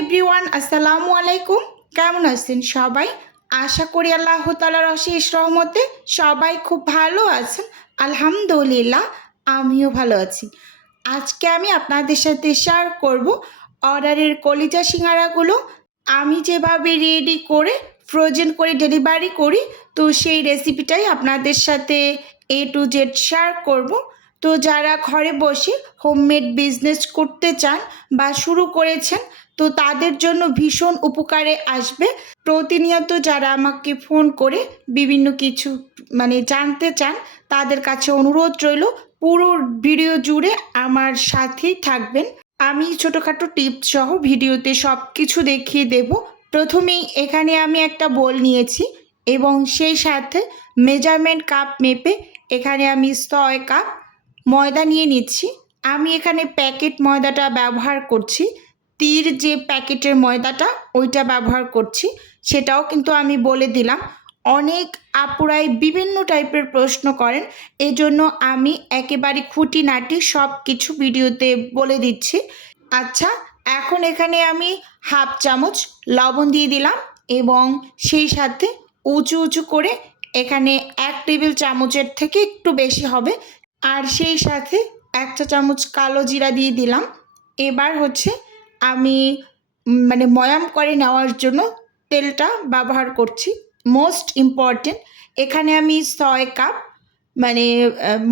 Everyone, আসসালামু আলাইকুম। কেমন আছেন সবাই? আশা করি আল্লাহ তাআলার অশেষ রহমতে সবাই খুব ভালো আছেন। আলহামদুলিল্লাহ, আমিও ভালো আছি। আজকে আমি আপনাদের সাথে শেয়ার করব অর্ডারের কলিজা সিঙ্গারাগুলো আমি যেভাবে রেডি করে ফ্রোজেন করে ডেলিভারি করি, তো সেই রেসিপিটাই আপনাদের সাথে A to Z শেয়ার করব। তো যারা ঘরে বসে হোমমেড বিজনেস করতে চান বা শুরু করেছেন, তো তাদের জন্য ভীষণ উপকারে আসবে। প্রতিনিয়ত যারা আমাকে ফোন করে বিভিন্ন কিছু জানতে চান, তাদের কাছে অনুরোধ রইল পুরো ভিডিও জুড়ে আমার সাথেই থাকবেন। আমি ছোটোখাটো টিপস সহ ভিডিওতে সব কিছু দেখিয়ে দেব। প্রথমেই এখানে আমি একটা বোল নিয়েছি এবং সেই সাথে মেজারমেন্ট কাপ মেপে এখানে আমি 6 কাপ ময়দা নিয়ে নিচ্ছি। আমি এখানে প্যাকেট ময়দাটা ব্যবহার করছি, তীর যে প্যাকেটের ময়দাটা ওইটা ব্যবহার করছি, সেটাও কিন্তু আমি বলে দিলাম। অনেক আপুরাই বিভিন্ন টাইপের প্রশ্ন করেন, এজন্য আমি একেবারে খুঁটিনাটি সব কিছু ভিডিওতে বলে দিচ্ছি। আচ্ছা, এখন এখানে আমি হাফ চামচ লবণ দিয়ে দিলাম এবং সেই সাথে উঁচু উঁচু করে এখানে 1 টেবিল চামচের থেকে একটু বেশি হবে, আর সেই সাথে 1 চা চামচ কালো জিরা দিয়ে দিলাম। এবার হচ্ছে আমি ময়াম করে নেওয়ার জন্য তেলটা ব্যবহার করছি। মোস্ট ইম্পর্টেন্ট, এখানে আমি 6 কাপ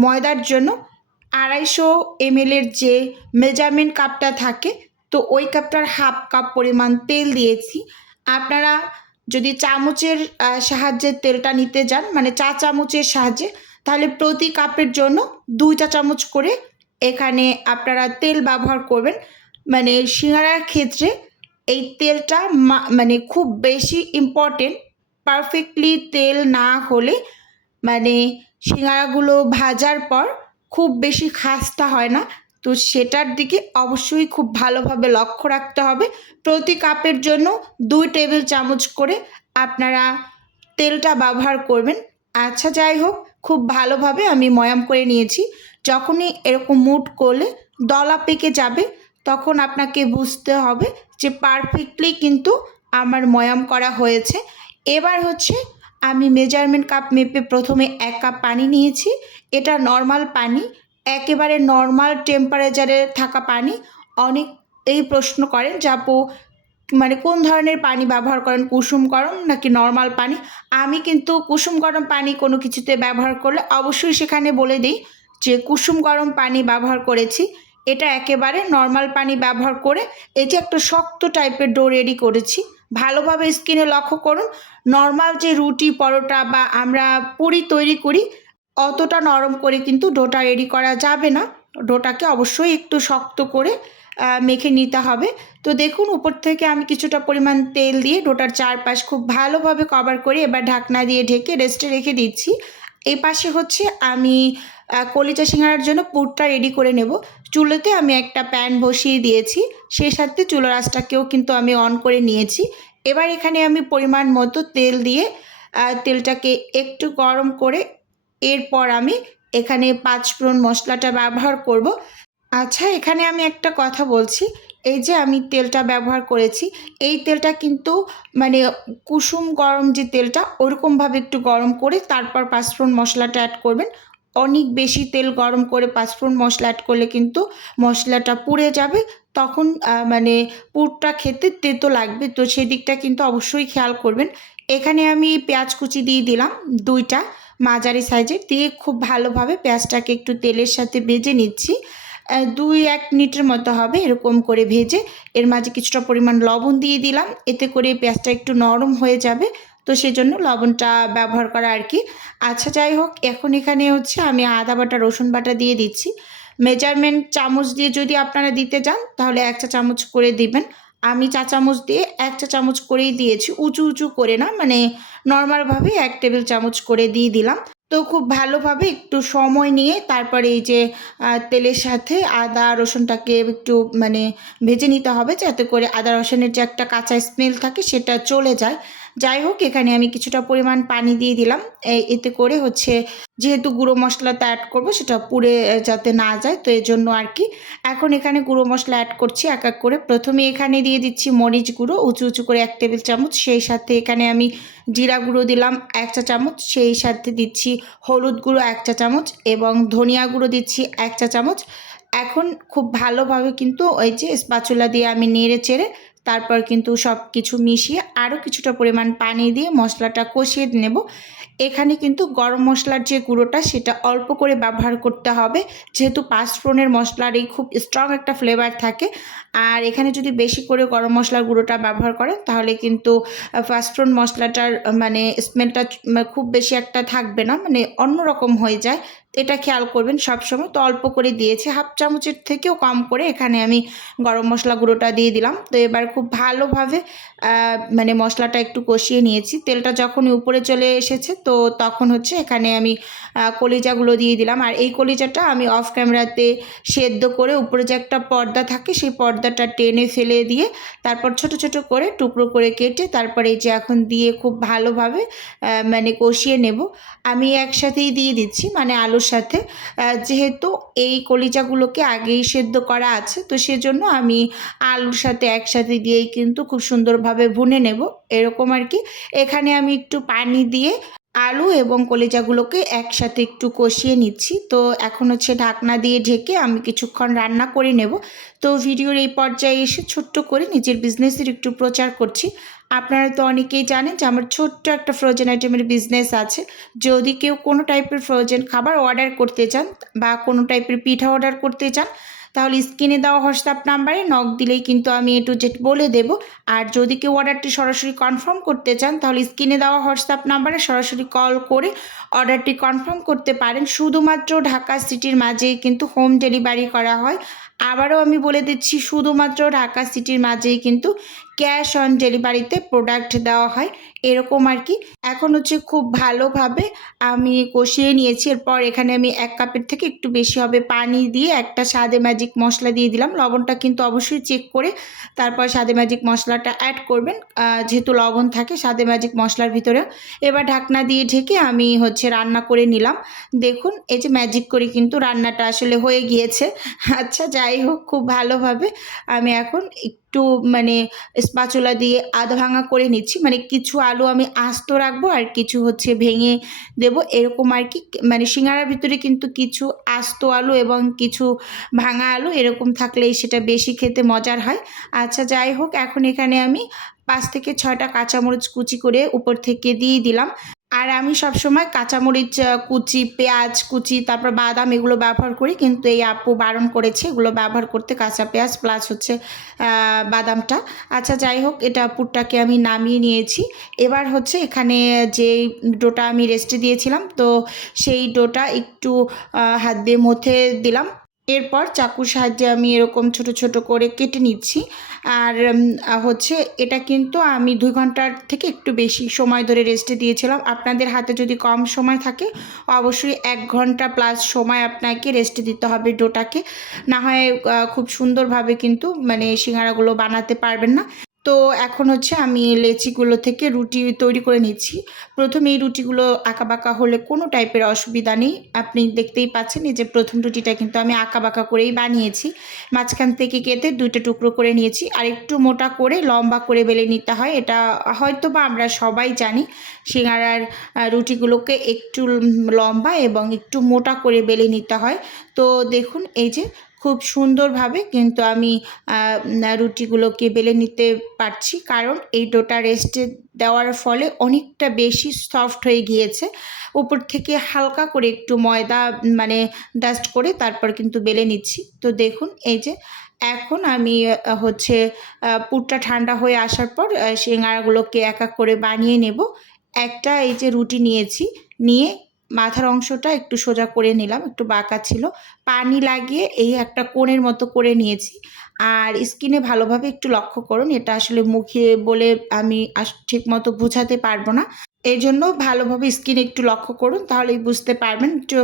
ময়দার জন্য 250 ml যে মেজারমেন্ট কাপটা থাকে, তো ওই কাপটার হাফ কাপ পরিমাণ তেল দিয়েছি। আপনারা যদি চামচের সাহায্যে তেলটা নিতে যান, চা চামচের সাহায্যে, তাহলে প্রতি কাপের জন্য 2 চা চামচ করে এখানে আপনারা তেল ব্যবহার করবেন। সিঙ্গারার ক্ষেত্রে এই তেলটা খুব বেশি ইম্পর্টেন্ট। পারফেক্টলি তেল না হলে সিঙ্গারাগুলো ভাজার পর খুব বেশি খাস্তা হয় না, তো সেটার দিকে অবশ্যই খুব ভালোভাবে লক্ষ্য রাখতে হবে। প্রতি কাপের জন্য 2 টেবিল চামচ করে আপনারা তেলটা ব্যবহার করবেন। আচ্ছা, যাই হোক, খুব ভালোভাবে আমি ময়াম করে নিয়েছি। যখনই এরকম মুঠ করলে দলা পেকে যাবে, তখন আপনাকে বুঝতে হবে যে পারফেক্টলি কিন্তু আমার ময়াম করা হয়েছে। এবার হচ্ছে আমি মেজারমেন্ট কাপ মেপে প্রথমে 1 কাপ পানি নিয়েছি। এটা নর্মাল পানি, একেবারে নর্মাল টেম্পারেচারে থাকা পানি। অনেক এই প্রশ্ন করেন যে আপু কোন ধরনের পানি ব্যবহার করেন, কুসুম গরম নাকি নর্মাল পানি? আমি কিন্তু কুসুম গরম পানি কোনো কিছুতে ব্যবহার করলে অবশ্যই সেখানে বলে দিই যে কুসুম গরম পানি ব্যবহার করেছি। এটা একেবারে নর্মাল পানি ব্যবহার করে এই যে একটা শক্ত টাইপের ডো রেডি করেছি। ভালোভাবে স্কিনে লক্ষ্য করুন, নর্মাল যে রুটি পরোটা বা আমরা পুরি তৈরি করি অতটা নরম করে কিন্তু ডোটা রেডি করা যাবে না। ডোটাকে অবশ্যই একটু শক্ত করে মেখে নিতে হবে। তো দেখুন, উপর থেকে আমি কিছুটা পরিমাণ তেল দিয়ে ডোটার চারপাশ খুব ভালোভাবে কভার করে এবার ঢাকনা দিয়ে ঢেকে রেস্টে রেখে দিচ্ছি। এই পাশে হচ্ছে আমি কলিজা সিঙ্গারার জন্য পুরটা রেডি করে নেব। চুলোতে আমি একটা প্যান বসিয়ে দিয়েছি, সেই সাথে চুলার আঁচটাকেও কিন্তু আমি অন করে নিয়েছি। এবার এখানে আমি পরিমাণ মতো তেল দিয়ে তেলটাকে একটু গরম করে এরপর আমি এখানে 5 ফোড়ন মশলাটা ব্যবহার করব। আচ্ছা, এখানে আমি একটা কথা বলছি, এই যে আমি তেলটা ব্যবহার করেছি, এই তেলটা কিন্তু কুসুম গরম যে তেলটা ওরকমভাবে একটু গরম করে তারপর 5 ফোড়ন মশলাটা অ্যাড করবেন। অনেক বেশি তেল গরম করে 5 ফোড়ন মশলা অ্যাড করলে কিন্তু মশলাটা পুড়ে যাবে, তখন পুরটা খেতে তেতো লাগবে, তো সেদিকটা কিন্তু অবশ্যই খেয়াল করবেন। এখানে আমি পেঁয়াজ কুচি দিয়ে দিলাম 2টা মাঝারি সাইজের, দিয়ে খুব ভালোভাবে পেঁয়াজটাকে একটু তেলের সাথে ভেজে নিচ্ছি। 2-1 মিনিটের মতো হবে এরকম করে ভেজে এর মাঝে কিছুটা পরিমাণ লবণ দিয়ে দিলাম, এতে করে পেঁয়াজটা একটু নরম হয়ে যাবে, তো সেজন্য লবণটা ব্যবহার করা আর কি। আচ্ছা, যাই হোক, এখন এখানে হচ্ছে আমি আদা বাটা রসুন বাটা দিয়ে দিচ্ছি। মেজারমেন্ট চামচ দিয়ে যদি আপনারা দিতে যান তাহলে 1 চা চামচ করে দিবেন। আমি চা চামচ দিয়ে 1 চা চামচ করেই দিয়েছি, উঁচু উঁচু করে না, নর্মালভাবে 1 টেবিল চামচ করে দিয়ে দিলাম। তো খুব ভালোভাবে একটু সময় নিয়ে তারপরে এই যে তেলের সাথে আদা রসুনটাকে একটু ভেজে নিতে হবে, যাতে করে আদা রসুনের যে একটা কাঁচা স্মেল থাকে সেটা চলে যায়। যাই হোক, এখানে আমি কিছুটা পরিমাণ পানি দিয়ে দিলাম, এতে করে হচ্ছে যেহেতু গুঁড়ো মশলাটা অ্যাড করব সেটা পুড়ে যাতে না যায়, তো এই জন্য আর কি। এখন এখানে গুঁড়ো মশলা অ্যাড করছি এক এক করে। প্রথমে এখানে দিয়ে দিচ্ছি মরিচ গুঁড়ো উঁচু উঁচু করে 1 টেবিল চামচ, সেই সাথে এখানে আমি জিরা গুঁড়ো দিলাম 1 চা চামচ, সেই সাথে দিচ্ছি হলুদ গুঁড়ো 1 চা চামচ এবং ধনিয়া গুঁড়ো দিচ্ছি 1 চা চামচ। এখন খুব ভালোভাবে কিন্তু ওই যে স্প্যাচুলা দিয়ে আমি নেড়ে চেড়ে তারপর কিন্তু সব কিছু মিশিয়ে আরও কিছুটা পরিমাণ পানি দিয়ে মশলাটা কষিয়ে নেব। এখানে কিন্তু গরম মশলার যে গুঁড়োটা সেটা অল্প করে ব্যবহার করতে হবে, যেহেতু পাঁচফোড়নের মশলার এই খুব স্ট্রং একটা ফ্লেভার থাকে। আর এখানে যদি বেশি করে গরম মশলার গুঁড়োটা ব্যবহার করেন তাহলে কিন্তু পাঁচফোড়ন মশলাটার মানে স্মেলটা খুব বেশি একটা থাকবে না, মানে অন্যরকম হয়ে যায়। এটা খেয়াল করবেন সবসময়। তো অল্প করে দিয়েছি, হাফ চামচের থেকেও কম করে এখানে আমি গরম মশলা গুঁড়োটা দিয়ে দিলাম। তো এবার খুব ভালোভাবে মানে মশলাটা একটু কষিয়ে নিয়েছি। তেলটা যখনই উপরে চলে এসেছে তো তখন হচ্ছে এখানে আমি কলিজাগুলো দিয়ে দিলাম। আর এই কলিজাটা আমি অফ ক্যামেরাতে সেদ্ধ করে উপরে যে একটা পর্দা থাকে সেই পর্দাটা টেনে ফেলে দিয়ে তারপর ছোট ছোট করে টুকরো করে কেটে তারপরে এই যে এখন দিয়ে খুব ভালোভাবে মানে কষিয়ে নেব। আমি একসাথেই দিয়ে দিচ্ছি, মানে আলুর সাথে, যেহেতু এই কলিজাগুলোকে আগেই সেদ্ধ করা আছে তো সেজন্য আমি আলুর সাথে একসাথে দিয়েই কিন্তু খুব সুন্দরভাবে ভুনে নেব, এরকম আর কি। এখানে আমি একটু পানি দিয়ে আলু এবং কলিজাগুলোকে একসাথে একটু কষিয়ে নিচ্ছি। তো এখন হচ্ছে ঢাকনা দিয়ে ঢেকে আমি কিছুক্ষণ রান্না করে নেব। তো ভিডিওর এই পর্যায়ে এসে ছোট্ট করে নিজের বিজনেসের একটু প্রচার করছি। আপনারা তো অনেকেই জানেন যে আমার ছোট্ট একটা ফ্রোজেন আইটেমের বিজনেস আছে। যদি কেউ কোনো টাইপের ফ্রোজেন খাবার অর্ডার করতে চান বা কোনো টাইপের পিঠা অর্ডার করতে চান তাহলে স্ক্রিনে দেওয়া হোয়াটসঅ্যাপ নাম্বারে নক দিলেই কিন্তু আমি A to Z বলে দেব। আর যদি কেউ অর্ডারটি সরাসরি কনফার্ম করতে চান তাহলে স্ক্রিনে দেওয়া হোয়াটসঅ্যাপ নাম্বারে সরাসরি কল করে অর্ডারটি কনফার্ম করতে পারেন। শুধুমাত্র ঢাকা সিটির মাঝেই কিন্তু হোম ডেলিভারি করা হয়। আবারও আমি বলে দিচ্ছি, শুধুমাত্র ঢাকা সিটির মাঝেই কিন্তু ক্যাশ অন ডেলিভারিতে প্রোডাক্ট দেওয়া হয়, এরকম আর কি। এখন হচ্ছে খুব ভালোভাবে আমি কষিয়ে নিয়েছি। এরপর এখানে আমি 1 কাপের থেকে একটু বেশি হবে পানি দিয়ে একটা স্বাদে ম্যাজিক মশলা দিয়ে দিলাম। লবণটা কিন্তু অবশ্যই চেক করে তারপর স্বাদে ম্যাজিক মশলাটা অ্যাড করবেন, যেহেতু লবণ থাকে স্বাদে ম্যাজিক মশলার ভিতরে। এবার ঢাকনা দিয়ে ঢেকে আমি হচ্ছে রান্না করে নিলাম। দেখুন এই যে ম্যাজিক করে কিন্তু রান্নাটা আসলে হয়ে গিয়েছে। আচ্ছা যাই হোক, খুব ভালোভাবে আমি এখন একটু মানে স্প্যাচুলা দিয়ে আধা ভাঙা করে নিচ্ছি, মানে কিছু আলু আমি আস্ত রাখবো আর কিছু হচ্ছে ভেঙে দেব, এরকম আর কি। মানে সিঙ্গারার ভিতরে কিন্তু কিছু আস্ত আলু এবং কিছু ভাঙা আলু এরকম থাকলেই সেটা বেশি খেতে মজার হয়। আচ্ছা যাই হোক, এখন এখানে আমি 5 থেকে 6টা কাঁচামরিচ কুচি করে উপর থেকে দিয়ে দিলাম। আর আমি সবসময় কাঁচামরিচ কুচি, পেঁয়াজ কুচি, তারপর বাদাম এগুলো ব্যবহার করি, কিন্তু এই আপু বারণ করেছে এগুলো ব্যবহার করতে, কাঁচা পেঁয়াজ প্লাস হচ্ছে বাদামটা। আচ্ছা যাই হোক, এটা পুরটাকে আমি নামিয়ে নিয়েছি। এবার হচ্ছে এখানে যে ডোটা আমি রেস্টে দিয়েছিলাম তো সেই ডোটা একটু হাত দিয়ে মথে দিলাম। এরপর চাকুর সাহায্যে আমি এরকম ছোট ছোট করে কেটে নিচ্ছি। আর হচ্ছে এটা কিন্তু আমি 2 ঘন্টার থেকে একটু বেশি সময় ধরে রেস্টে দিয়েছিলাম। আপনাদের হাতে যদি কম সময় থাকে অবশ্যই 1 ঘন্টা প্লাস সময় আপনাকে রেস্টে দিতে হবে ডোটাকে, না হয় খুব সুন্দরভাবে কিন্তু মানে সিঙ্গারাগুলো বানাতে পারবেন না। তো এখন হচ্ছে আমি লেচিগুলো থেকে রুটি তৈরি করে নিচ্ছি। প্রথমে এই রুটিগুলো আঁকাবাঁকা হলে কোনো টাইপের অসুবিধা নেই। আপনি দেখতেই পাচ্ছেন এই যে প্রথম রুটিটা কিন্তু আমি আঁকাবাঁকা করেই বানিয়েছি। মাঝখান থেকে কেটে 2টা টুকরো করে নিয়েছি। আর একটু মোটা করে লম্বা করে বেলে নিতে হয়, এটা হয়তো বা আমরা সবাই জানি। সিঙ্গারার রুটিগুলোকে একটু লম্বা এবং একটু মোটা করে বেলে নিতে হয়। তো দেখুন এই যে খুব সুন্দরভাবে কিন্তু আমি রুটিগুলোকে বেলে নিতে পারছি, কারণ এই ডোটা রেস্টে দেওয়ার ফলে অনেকটা বেশি সফট হয়ে গিয়েছে। উপর থেকে হালকা করে একটু ময়দা মানে ডাস্ট করে তারপর কিন্তু বেলে নিচ্ছি। তো দেখুন এই যে এখন আমি হচ্ছে পুরটা ঠান্ডা হয়ে আসার পর সিঙ্গারাগুলোকে এক এক করে বানিয়ে নেব। একটা এই যে রুটি নিয়েছি, নিয়ে মাথার অংশটা একটু সোজা করে নিলাম, একটু বাঁকা ছিল, পানি লাগিয়ে এই একটা কোণের মতো করে নিয়েছি। আর স্কিনে ভালোভাবে একটু লক্ষ্য করুন, এটা আসলে মুখে বলে আমি ঠিক মতো বোঝাতে পারবো না, এই জন্য ভালোভাবে স্কিনে একটু লক্ষ্য করুন তাহলেই বুঝতে পারবেন। একটু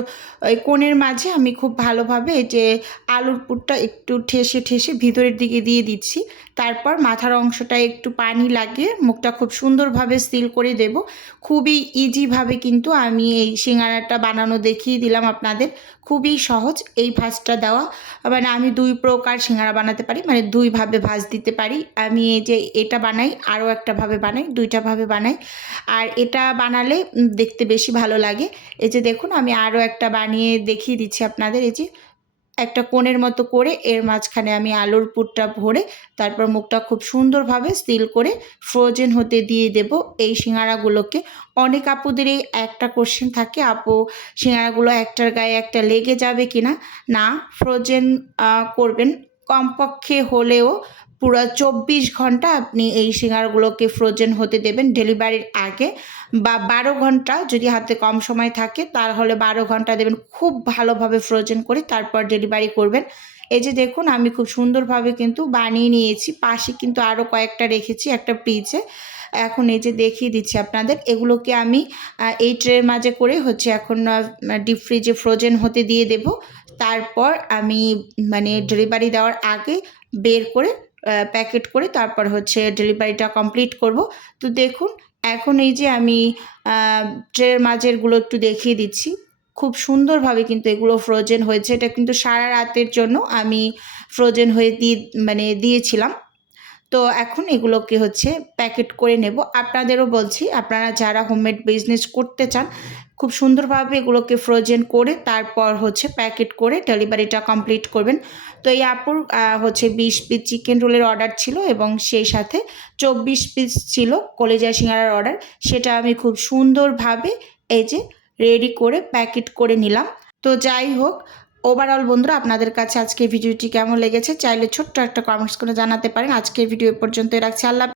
ওই কোণের মাঝে আমি খুব ভালোভাবে এই যে আলুর পুরটা একটু ঠেসে ঠেসে ভিতরের দিকে দিয়ে দিচ্ছি। তারপর মাথার অংশটা একটু পানি লাগিয়ে মুখটা খুব সুন্দরভাবে সিল করে দেব। খুবই ইজিভাবে কিন্তু আমি এই সিঙ্গারাটা বানানো দেখিয়ে দিলাম আপনাদের। খুবই সহজ এই ভাঁজটা দেওয়া, মানে আমি 2 প্রকার সিঙ্গারা বানাতে পারি, মানে 2 ভাবে ভাঁজ দিতে পারি। আমি এই যে এটা বানাই, আরও একটা ভাবে বানাই, 2টা ভাবে বানাই। আর এটা বানালে দেখতে বেশি ভালো লাগে। এই যে দেখুন আমি আরও একটা বানিয়ে দেখিয়ে দিচ্ছি আপনাদের। এই যে একটা কোণের মতো করে এর মাঝখানে আমি আলুর পুরটা ভরে তারপর মুখটা খুব সুন্দরভাবে সিল করে ফ্রোজেন হতে দিয়ে দেব এই সিঙ্গারাগুলোকে। অনেক আপুদের এই একটা কোশ্চেন থাকে, আপু সিঙ্গারাগুলো একটার গায়ে একটা লেগে যাবে কিনা। না, ফ্রোজেন করবেন কমপক্ষে হলেও পুরো 24 ঘন্টা আপনি এই সিঙ্গারাগুলোকে ফ্রোজেন হতে দেবেন ডেলিভারির আগে, বা 12 ঘন্টা যদি হাতে কম সময় থাকে তাহলে 12 ঘন্টা দেবেন খুব ভালোভাবে ফ্রোজেন করে, তারপর ডেলিভারি করবেন। এই যে দেখুন আমি খুব সুন্দরভাবে কিন্তু বানিয়ে নিয়েছি, পাশে কিন্তু আরও কয়েকটা রেখেছি একটা ফ্রিজে। এখন এই যে দেখিয়ে দিচ্ছি আপনাদের, এগুলোকে আমি এই ট্রের মাঝে করে হচ্ছে এখন ডিপ ফ্রিজে ফ্রোজেন হতে দিয়ে দেব। তারপর আমি মানে ডেলিভারি দেওয়ার আগে বের করে প্যাকেট করে তারপর হচ্ছে ডেলিভারিটা কমপ্লিট করব। তো দেখুন এখন এই যে আমি ট্রের মাঝেরগুলো একটু দেখিয়ে দিচ্ছি, খুব সুন্দরভাবে কিন্তু এগুলো ফ্রোজেন হয়েছে। এটা কিন্তু সারা রাতের জন্য আমি ফ্রোজেন হয়ে দিয়েছিলাম। তো এখন এগুলোকে হচ্ছে প্যাকেট করে নেব। আপনাদেরও বলছি, আপনারা যারা হোমমেড বিজনেস করতে চান খুব সুন্দরভাবে এগুলোকে ফ্রোজেন করে তারপর হচ্ছে প্যাকেট করে ডেলিভারিটা কমপ্লিট করবেন। তো এই আপুর হচ্ছে 20 পিস চিকেন রোলের অর্ডার ছিল এবং সেই সাথে 24 পিস ছিল কলিজা সিঙ্গারার অর্ডার। সেটা আমি খুব সুন্দরভাবে এই যে রেডি করে প্যাকেট করে নিলাম। তো যাই হোক, ওভারঅল বন্ধুরা আপনাদের কাছে আজকের ভিডিওটি কেমন লেগেছে চাইলে ছোট্ট একটা কমেন্টস করে জানাতে পারেন। আজকের ভিডিও পর্যন্তই রাখছি। আল্লাহ।